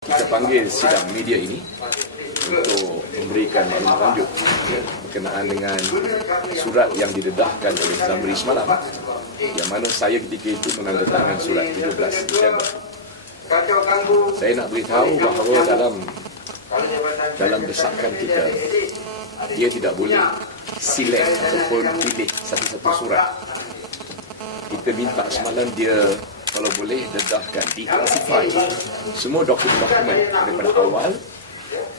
Kita panggil sidang media ini untuk memberikan maklumat lanjut berkenaan dengan surat yang didedahkan oleh Zamri semalam, yang mana saya ketika itu menandatangani surat 17 Disember. Saya nak beritahu bahawa dalam desakan kita, dia tidak boleh select ataupun pilih satu-satu surat. Kita minta semalam dia kalau boleh dedahkan, declassify semua dokumen-dokumen daripada awal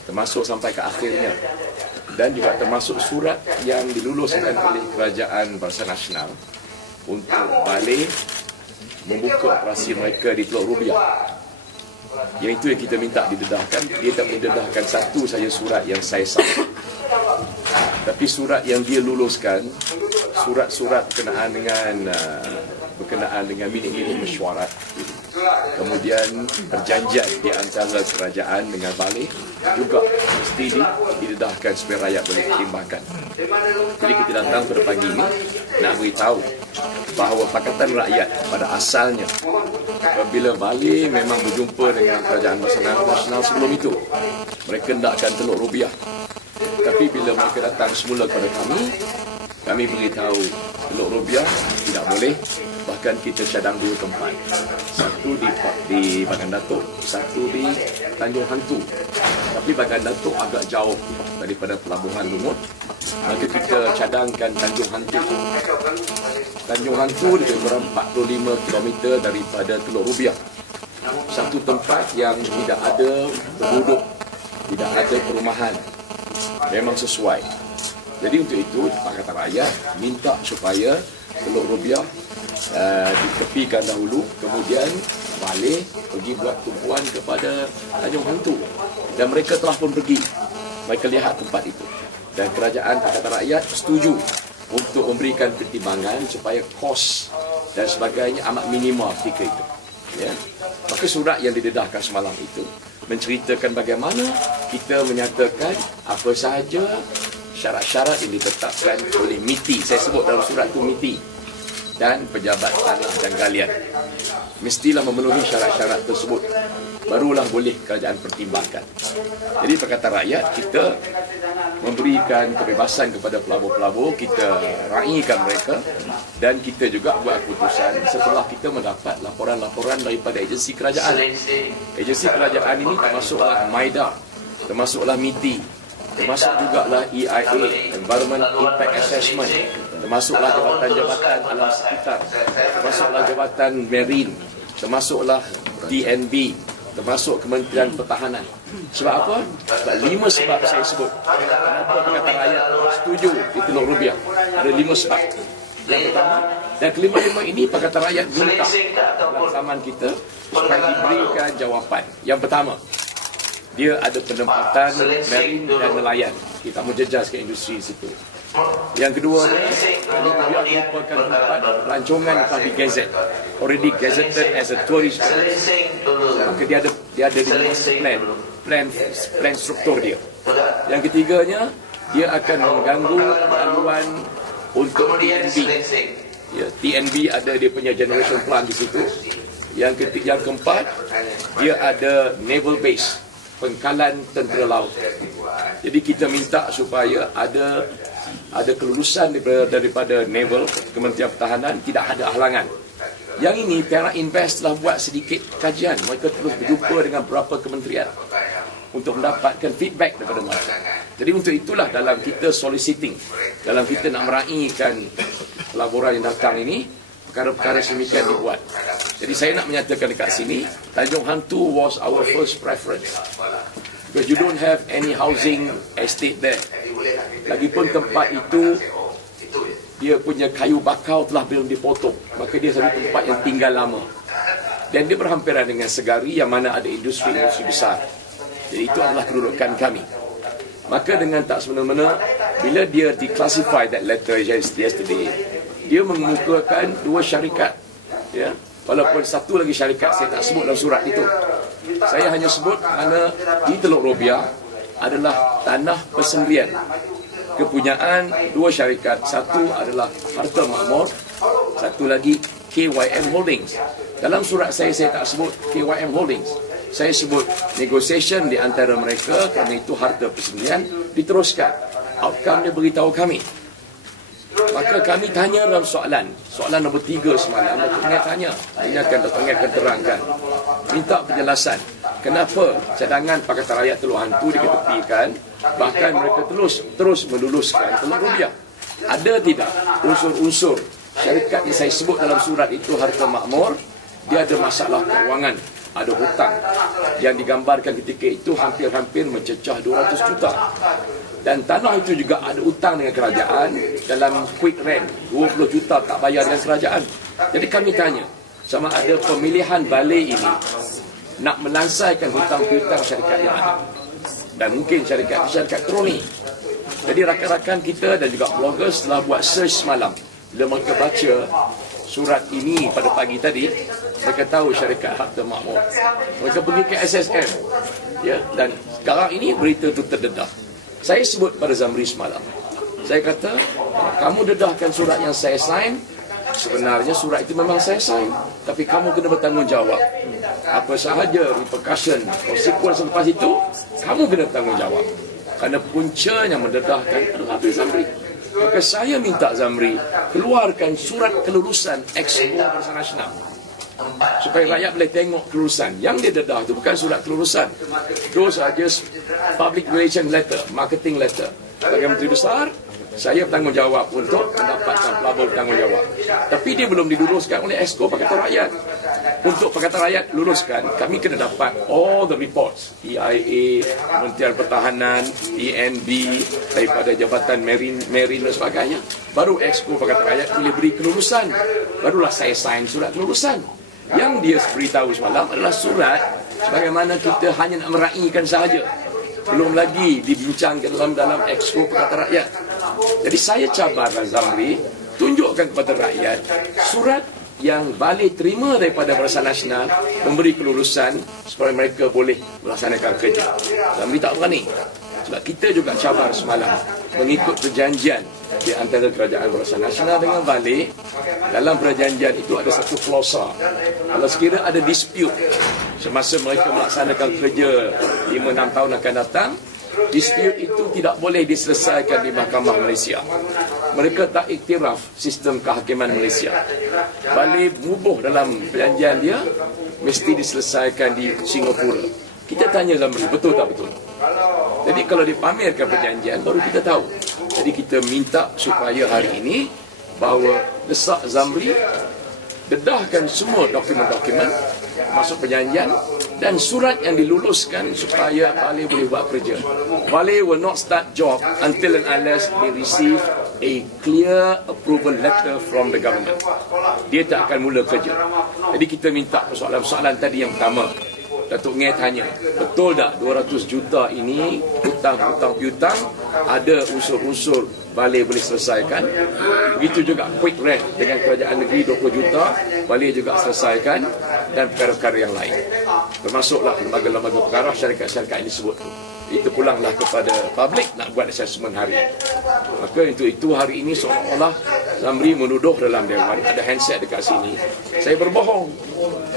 termasuk sampai ke akhirnya, dan juga termasuk surat yang diluluskan oleh Kerajaan Barisan Nasional untuk balik membuka operasi mereka di Teluk Rubiah. Yang itu yang kita minta didedahkan. Dia tak mendedahkan satu saja surat yang saya sah, tapi surat yang dia luluskan, surat-surat berkenaan dengan minit-minit mesyuarat, kemudian perjanjian di antara kerajaan dengan balik juga mesti didedahkan supaya rakyat boleh pertimbangkan. Jadi kita datang pada pagi ini nak beritahu bahawa Pakatan Rakyat pada asalnya apabila balik memang berjumpa dengan Kerajaan Barisan Nasional sebelum itu, mereka hendakkan Teluk Rubiah. Tapi bila mereka datang semula kepada kami beritahu Teluk Rubiah tidak boleh. Bahkan kita cadang dua tempat, satu di Bagan Datuk, satu di Tanjung Hantu. Tapi Bagan Datuk agak jauh daripada Pelabuhan Lumut, maka kita cadangkan Tanjung Hantu. Tanjung Hantu lebih kurang 45 km daripada Teluk Rubiah, satu tempat yang tidak ada penduduk, tidak ada perumahan, memang sesuai. Jadi untuk itu Pakatan Rakyat minta supaya Teluk Rubiah ditepikan dahulu, kemudian balik pergi buat tumpuan kepada Tanjung Hantu. Dan mereka telah pun pergi, mereka lihat tempat itu, dan Kerajaan Pakatan Rakyat setuju untuk memberikan pertimbangan supaya kos dan sebagainya amat minima ketika itu, ya. Maka surat yang didedahkan semalam itu menceritakan bagaimana kita menyatakan apa sahaja syarat-syarat yang ditetapkan oleh MITI. Saya sebut dalam surat itu MITI dan pejabat tanah dan galian mestilah memenuhi syarat-syarat tersebut, barulah boleh kerajaan pertimbangkan. Jadi Pakatan Rakyat kita memberikan kebebasan kepada pelabur-pelabur, kita raikan mereka, dan kita juga buat keputusan setelah kita mendapat laporan-laporan daripada agensi kerajaan. Agensi kerajaan ini termasuklah MIDA, termasuklah MITI, termasuk jugalah EIA, Environment Impact Assessment, termasuklah jabatan-jabatan alam sekitar, termasuklah jabatan marine, termasuklah DNB, termasuk Kementerian Pertahanan. Sebab apa? Sebab 5 sebab saya sebut kenapa Pakatan Rakyat setuju di Teluk Rubiah. Ada 5 sebab. Yang pertama, dan kelima-lima ini Pakatan Rakyat minta dalam zaman kita supaya diberikan jawapan. Yang pertama, dia ada penempatan marine dan nelayan. Kita mau jejaskan industri di situ. Yang kedua, dia merupakan tempat pelancongan yang telah digazet, already gazetted as a tourist. Maka dia ada di plan struktur dia. Yang ketiganya, dia akan mengganggu haluan untuk TNB. Ya, TNB ada dia punya generation plan di situ. Yang keempat, dia ada naval base, pangkalan tentera laut. Jadi kita minta supaya ada kelulusan daripada naval, Kementerian Pertahanan, tidak ada halangan. Yang ini Perak Invest telah buat sedikit kajian. Mereka terus berjumpa dengan beberapa kementerian untuk mendapatkan feedback daripada mereka. Jadi untuk itulah dalam kita soliciting, dalam kita nak meraihkan laporan yang datang ini, perkara-perkara sedemikian dibuat. Jadi saya nak menyatakan dekat sini, Tanjung Hantu was our first preference, because you don't have any housing estate there. Lagipun tempat itu dia punya kayu bakau telah belum dipotong, maka dia satu tempat yang tinggal lama, dan dia berhampiran dengan Segari yang mana ada industri-industri besar. Jadi itu adalah kedudukan kami. Maka dengan tak semena-mena, bila dia declassify that letter yesterday, dia mengemukakan 2 syarikat, ya. Walaupun satu lagi syarikat saya tak sebut dalam surat itu. Saya hanya sebut kerana di Teluk Rubiah adalah tanah persendirian, kepunyaan 2 syarikat. Satu adalah Harta Makmur, satu lagi KYM Holdings. Dalam surat saya tak sebut KYM Holdings. Saya sebut negotiation di antara mereka, kerana itu harta persendirian diteruskan. Outcome dia beritahu kami. Maka kami tanya dalam soalan nombor 3 semalam, Datuk Ngah tanya, Datuk Ngah akan terangkan, minta penjelasan kenapa cadangan Pakatan Rakyat Teluk Hantu diketepikan, bahkan mereka terus meluluskan Teluk Rubiah. Ada tidak unsur-unsur syarikat yang saya sebut dalam surat itu harta makmur, dia ada masalah keuangan, ada hutang yang digambarkan ketika itu hampir-hampir mencecah 200 juta. Dan tanah itu juga ada hutang dengan kerajaan dalam quick rent, 20 juta tak bayar dengan kerajaan. Jadi kami tanya, sama ada pemilihan balik ini nak melansaikan hutang piutang syarikat yang ada. Dan mungkin syarikat kroni. Jadi rakan-rakan kita dan juga bloggers telah buat search semalam. Bila mereka baca surat ini pada pagi tadi, mereka tahu syarikat harta makmur. Mereka pergi ke SSM, ya, dan sekarang ini berita itu terdedah. Saya sebut pada Zamri semalam, saya kata, kamu dedahkan surat yang saya sign, sebenarnya surat itu memang saya sign, tapi kamu kena bertanggungjawab. Apa sahaja repercussion, consequence selepas itu, kamu kena bertanggungjawab. Kerana punca yang mendedahkan adalah Abdul Zamri. Maka saya minta Zamri keluarkan surat kelulusan Expo Barisan Nasional, supaya rakyat boleh tengok kelulusan. Yang dia dedah itu bukan surat kelulusan, itu sahaja public relation letter, marketing letter. Sebagai Menteri Besar, saya bertanggungjawab untuk mendapatkan pelabur bertanggungjawab. Tapi dia belum diluluskan oleh Exco Pakatan Rakyat. Untuk Pakatan Rakyat luluskan, kami kena dapat all the reports, EIA, Kementerian Pertahanan, ENB, daripada Jabatan Marine dan sebagainya. Baru Exco Pakatan Rakyat boleh beri kelulusan. Barulah saya sign surat kelulusan. Yang dia beritahu semalam adalah surat sebagaimana kita hanya nak meraihkan sahaja, belum lagi dibincangkan dalam Exco Pakatan Rakyat. Jadi saya cabar Zamri, tunjukkan kepada rakyat surat yang balik terima daripada Barisan Nasional memberi kelulusan supaya mereka boleh melaksanakan kerja. Zamri tak berani. Sebab kita juga cabar semalam mengikut perjanjian di antara Kerajaan Barisan Nasional dengan Balik. Dalam perjanjian itu ada satu klausa, kalau sekiranya ada dispute semasa mereka melaksanakan kerja 5-6 tahun akan datang, dispute itu tidak boleh diselesaikan di Mahkamah Malaysia. Mereka tak iktiraf sistem kehakiman Malaysia. Balik mubuh dalam perjanjian dia, mesti diselesaikan di Singapura. Kita tanya Zamri, betul tak betul? Jadi kalau dipamerkan perjanjian, baru kita tahu. Jadi kita minta supaya hari ini bahawa desak Zamri dedahkan semua dokumen-dokumen masuk perjanjian dan surat yang diluluskan supaya Balik boleh buat kerja. Balik will not start job until and unless they receive a clear approval letter from the government. Dia tak akan mula kerja. Jadi kita minta persoalan-persoalan tadi yang pertama. Datuk Ngah tanya, betul tak 200 juta ini hutang-hutang piutang ada unsur-unsur Balik boleh selesaikan? Begitu juga quick rent dengan kerajaan negeri 20 juta Balik juga selesaikan, dan perkara-perkara yang lain. Termasuklah lembaga-lembaga pengarah syarikat-syarikat ini sebut. Itu pulanglah kepada publik nak buat assessment hari. Maka itu hari ini seolah-olah Zamri menuduh dalam dewan ada handset dekat sini. Saya berbohong.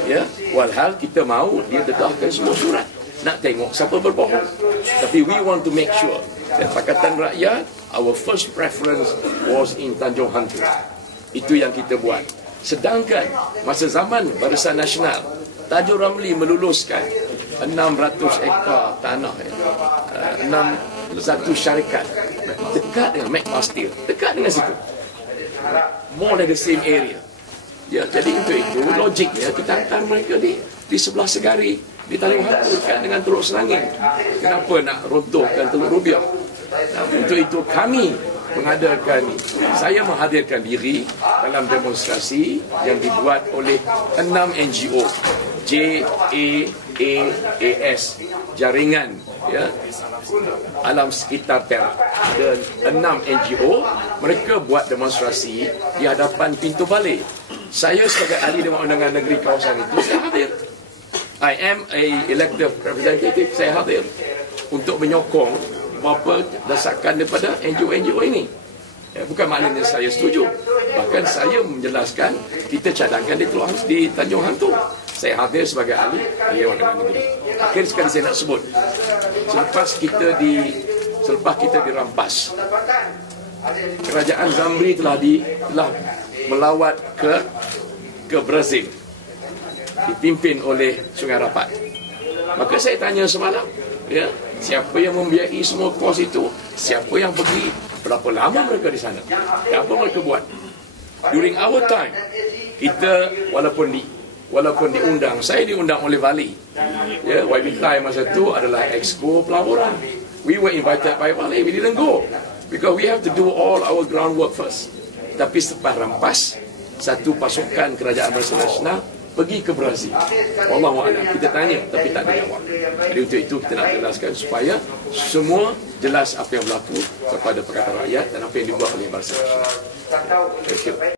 Ya, walhal kita mahu dia dedahkan semua surat. Nak tengok siapa berbohong. Tapi we want to make sure that Pakatan Rakyat, our first preference was in Tanjung Hantu. Itu yang kita buat. Sedangkan masa zaman Barisan Nasional, Tajuk Ramli meluluskan 600 ekar tanah, satu syarikat dekat dengan McMaster, dekat dengan situ, more than the same area. Ya, jadi untuk itu logiknya kita hantar mereka di sebelah Segari, di Tanjung Hantu, dekat dengan Teluk Serangin. Kenapa nak runtuhkan Teluk Rubiah? Untuk itu kami saya menghadirkan diri dalam demonstrasi yang dibuat oleh 6 NGO, JAAAS, jaringan, ya, alam sekitar Perak, dan 6 NGO. Mereka buat demonstrasi di hadapan pintu Balik. Saya sebagai ahli Dewan Undangan Negeri kawasan itu, saya hadir. I am a elected representative. Saya hadir untuk menyokong beberapa desakan daripada NGO-NGO ini. Ya, bukan maknanya saya setuju. Bahkan saya menjelaskan kita cadangkan di Tanjung Hantu. Saya hadir sebagai ahli Dewan Undangan Negeri. Akhir sekali saya nak sebut, selepas kita dirampas, kerajaan Zambri telah melawat ke Brazil, dipimpin oleh Sungai Rapat. Maka saya tanya semalam, ya, siapa yang membiayai semua kos itu? Siapa yang pergi? Berapa lama mereka di sana? Apa mereka buat? During our time, kita walaupun diundang, saya diundang oleh Bali. Ya, YBK masa itu adalah Exco pelaburan. We were invited by Bali. We didn't go because we have to do all our groundwork first. Tapi selepas rampas, satu pasukan kerajaan Malaysia Nasional pergi ke Brazil. Wallahualam, kita tanya tapi tak ada jawab. Jadi untuk itu kita nak jelaskan supaya semua jelas apa yang berlaku kepada perkataan rakyat dan apa yang dibuat oleh Malaysia Nasional. Thank you.